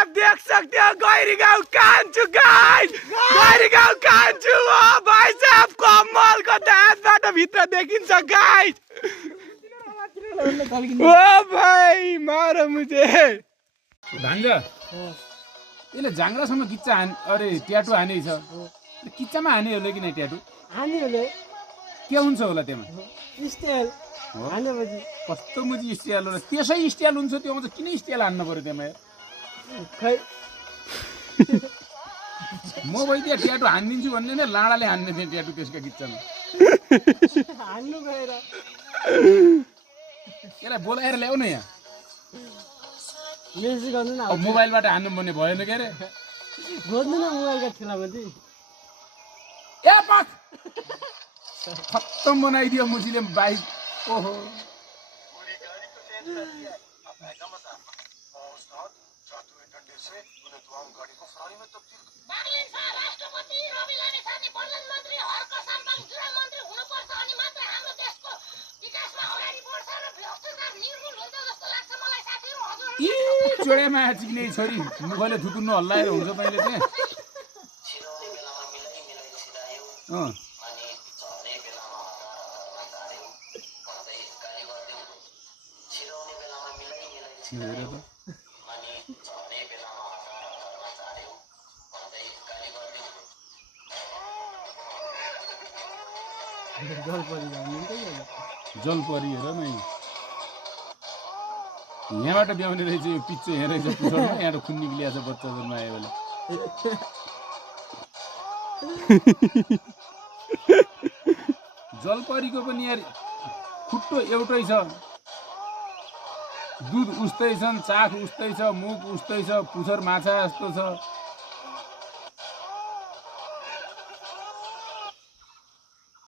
आप देख सकते हो गैरी गांव कांचू गाइस गैरी गांव कांचू ओ भाई साहब कमल को दाँतबाट भित्र देखिन्छ गाइस ओ भाई मारो मुझे भान्जा यसले झाङ्रासम्म किच्चा अरे ट्याटु हाने छ किच्चामा हाने होला कि नै ट्याटु हानेले के हुन्छ होला त्यसमा स्टाइल हानेपछि कस्तो मुजी स्टाइल हो त्यसै स्टाइल हुन्छ त्यो चाहिँ किन स्टाइल हान्नु पर्यो त्यसमा खै म भइदिए ट्याटु हानिदिन्छु भन्ने नै लाडाले हान्ने थिएँ ट्याटु त्यसको किच्चामा हान्नु गएर यसलाई बोलाएर ल्याउ न यहाँ मेसेज गर्नु न अब मोबाइलबाट हान्नु भन्ने भएन के अरे खोज्नु न मोबाइलका ठेलामा चाहिँ ए पक खत्तम बनाइदियो मुसीले बाइक ओहो चोड्यामा चिक्ने छोरी मुखले थुकुन्नु हल्लाएर हुन्छ तैँले चाहिँ जल परी हेर न यहाँबाट ब्याउने रहेछ यो पिच्चो यहाँ रहेछ पुछाउनु यहाँ खुन निक्लिएको छ बच्चा जन्म आयो बेला जलपरीको पनि यार खुट्टो एउटै छ दुध उस्तै छन् चाख उस्तै छ मुख उस्तै छ पुछर माछा जस्तो छ